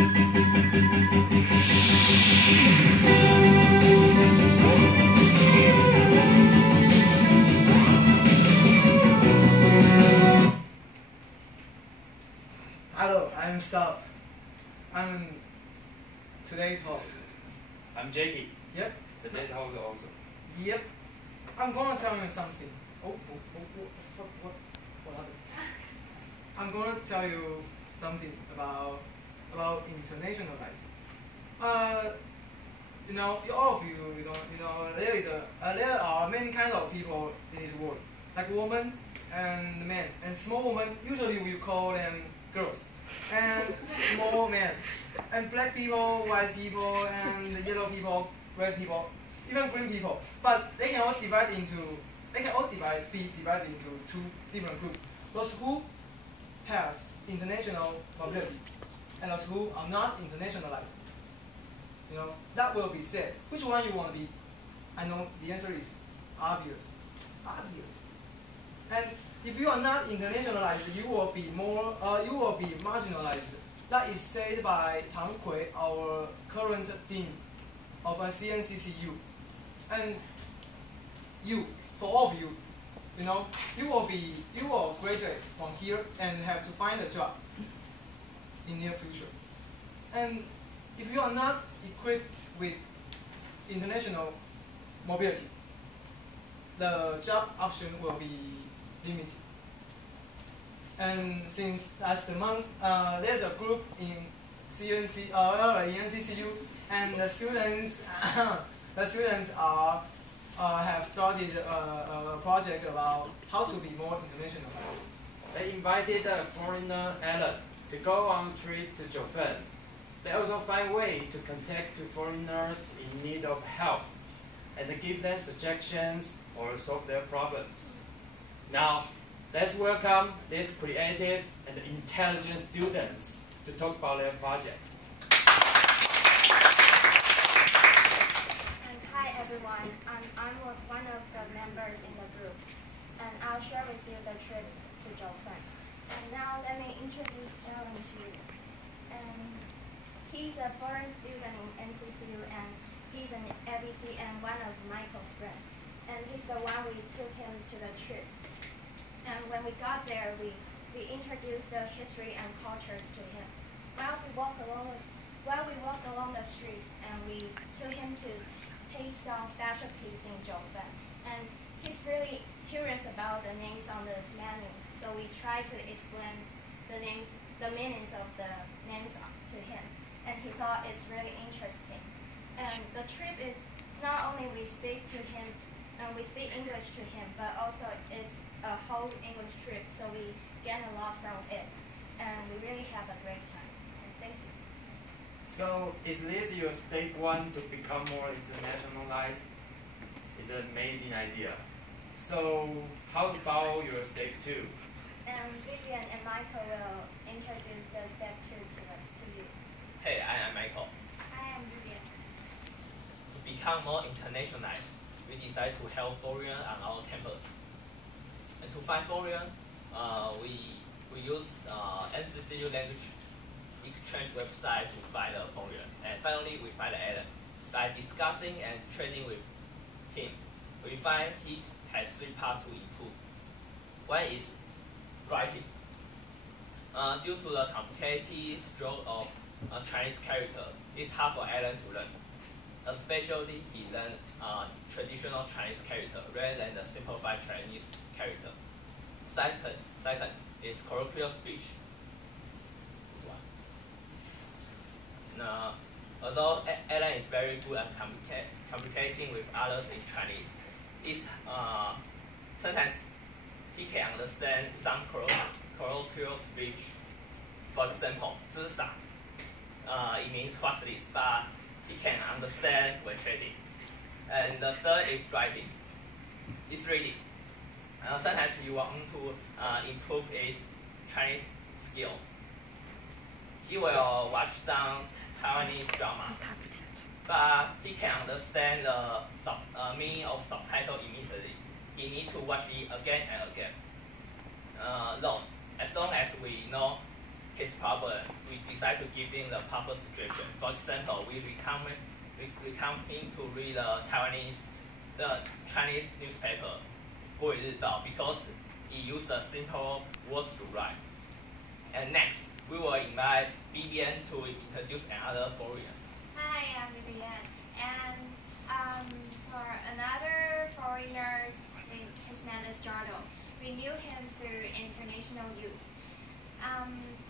Hello, I'm Stop. I'm today's host. I'm Jakey. Yep. Today's host also. Yep. I'm gonna tell you something. What happened? I'm gonna tell you something about internationalized. All of you, there are many kinds of people in this world, like women and men, and small women. Usually we call them girls, and small men, and black people, white people, and yellow people, red people, even green people. But they can all be divided into two different groups: those who have international mobility, and those who are not internationalized. That will be said. Which one you want to be? I know the answer is obvious. And if you are not internationalized, you will be marginalized. That is said by Tang Kui, our current dean of a CNCCU. And for all of you, you will graduate from here and have to find a job in near future. And if you are not equipped with international mobility, the job option will be limited. And since last month, there's a group in NCCU, and the students have started a project about how to be more international. They invited a foreigner, Alan, to go on a trip to Jiufen. They also find ways to contact to foreigners in need of help and give them suggestions or solve their problems. Now, let's welcome these creative and intelligent students to talk about their project. And hi everyone, I'm one of the members in the group, and I'll share with you the trip to Jiufen. And now let me introduce Alan to you. He's a foreign student in NCCU, and he's an ABC and one of Michael's friends. And he's the one we took him to the trip. And when we got there, we introduced the history and cultures to him. While we walked along the street, and we took him to taste some specialties in Jiufen. And he's really curious about the names on this menu, so we tried to explain the meanings of the names to him. And he thought it's really interesting. And the trip is not only we speak to him, we speak English to him, but also it's a whole English trip, so we gain a lot from it. And we really have a great time. And thank you. So, is this your step one to become more internationalized? It's an amazing idea. So, how about your step two? And Vivian and Michael will introduce the step two to you. Hey, I am Michael. I am Vivian. To become more internationalized, we decided to help foreigners on our campus. And to find foreigners, we use NCCU language exchange website to find a foreigner. And finally, we find Alan. By discussing and training with him, we find he has 3 parts to improve. One is writing. Due to the complicated stroke of Chinese character, it's hard for Alan to learn. Especially, he learned traditional Chinese character rather than the simplified Chinese character. Second is colloquial speech. This one. Although Alan is very good at communicating with others in Chinese, sometimes he can understand some colloquial speech. For example, 知傻. It means what's this, but he can understand when trading. And the third is writing. It's reading. Sometimes you want to improve his Chinese skills. He will watch some Taiwanese drama, but he can understand the meaning of subtitle immediately. He needs to watch it again and again. Thus, as long as we know his problem, we decide to give him the proper situation. For example, we recommend him to read the Chinese newspaper, 国语日报, because he used the simple words to write. And next, we will invite Vivian to introduce another foreigner. Hi, I'm Vivian. And for another foreigner, his name is Jardo. We knew him through international youth.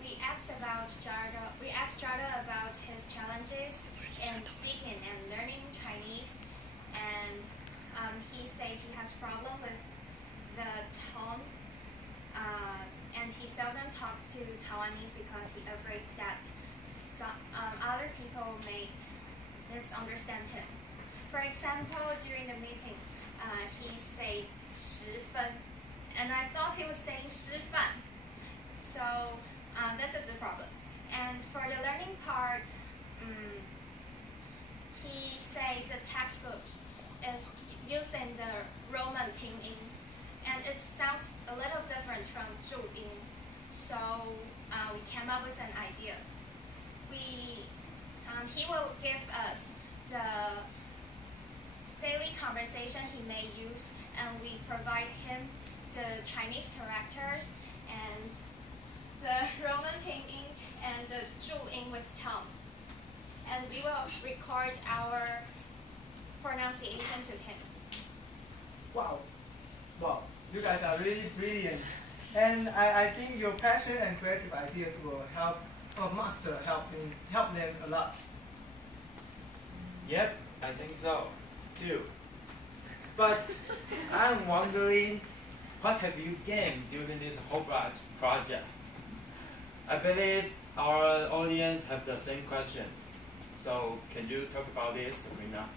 We asked Jardo about his challenges in speaking and learning Chinese, and he said he has problem with the tone, and he seldom talks to Taiwanese because he afraid that other people may misunderstand him. For example, during the meeting, he said 10分, and I thought he was saying 吃饭. So this is a problem. And for the learning part, he said the textbooks is using the Roman pinyin, and it sounds a little different from 注音. So we came up with an idea. He will give us the daily conversation he may use, and we provide him the Chinese characters and the Roman pinyin and the 注音with tone. And we will record our pronunciation to him. Wow, you guys are really brilliant. And I think your passion and creative ideas will help them a lot. Yep, I think so, too. But I'm wondering, what have you gained during this whole project? I believe our audience have the same question. So can you talk about this, Sabrina?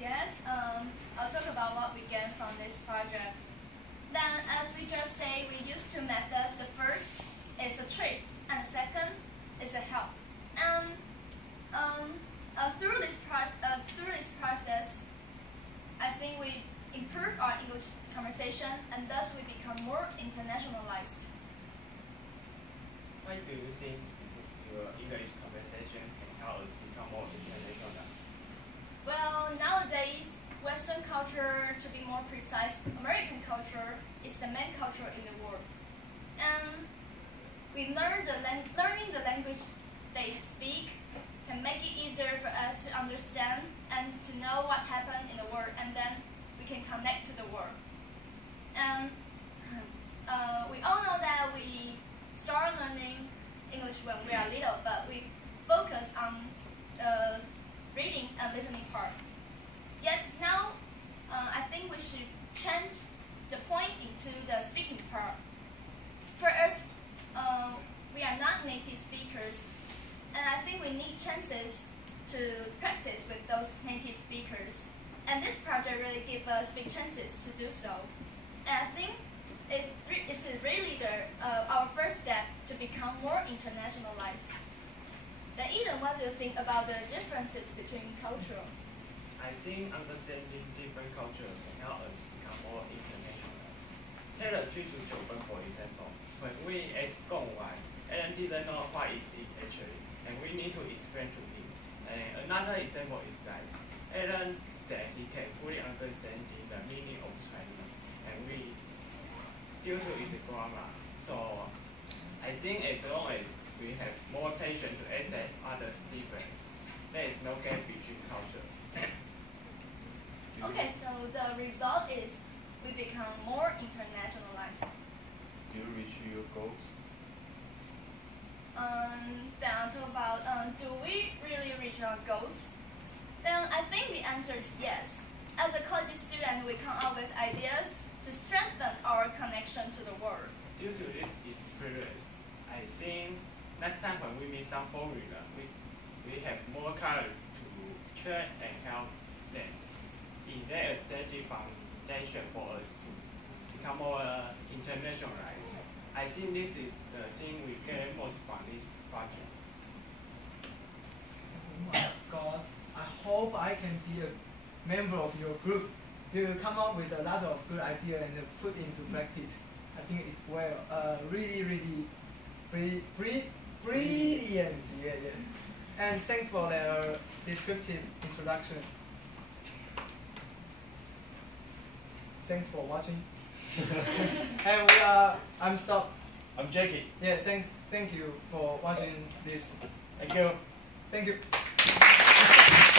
Yes, I'll talk about what we get from this project. Then, as we just say, we use two methods. The first is a trick, and the second is a help. And through this process, I think we improve our English conversation, and thus we become more internationalized. Why do you think your English conversation can help us become more international? Well, nowadays, Western culture, to be more precise, American culture, is the main culture in the world. And we learning the language they speak can make it easier for us to understand and to know what happened in the world, and then we can connect to the world. And we all know that we start learning English when we are little, but we focus on the reading and listening part. Yet now, I think we should change the point into the speaking part. For us, we are not native speakers, and I think we need chances to practice with those native speakers. And this project really gives us big chances to do so. And I think it's really our first step to become more internationalized. Then Eden, what do you think about the differences between culture? I think understanding different cultures can help us become more international. Take the trip to Japan, for example. When we asked Gong why, Ellen didn't know what is it actually, and we need to explain to him. And another example is that Ellen said he can fully understand the meaning of Chinese, and we, due to its grammar. So I think as long as we have more patience to accept others' difference, there is no gap between cultures. Okay, so the result is we become more internationalized. Do you reach your goals? Then I'll talk about, do we really reach our goals? Then I think the answer is yes. As a college student, we come up with ideas to strengthen our connection to the world. Due to this experience, I think next time when we meet some foreigner, we have more courage to train and help them. In their steady foundation for us to become more internationalized. I think this is the thing we get most from this project. Oh my God, I hope I can be a member of your group. You will come up with a lot of good ideas and put into practice. I think it's really Brilliant. Yeah, yeah. And thanks for their descriptive introduction. Thanks for watching. And I'm Stop. I'm Jackie. Yeah, thank you for watching this. Thank you. Thank you.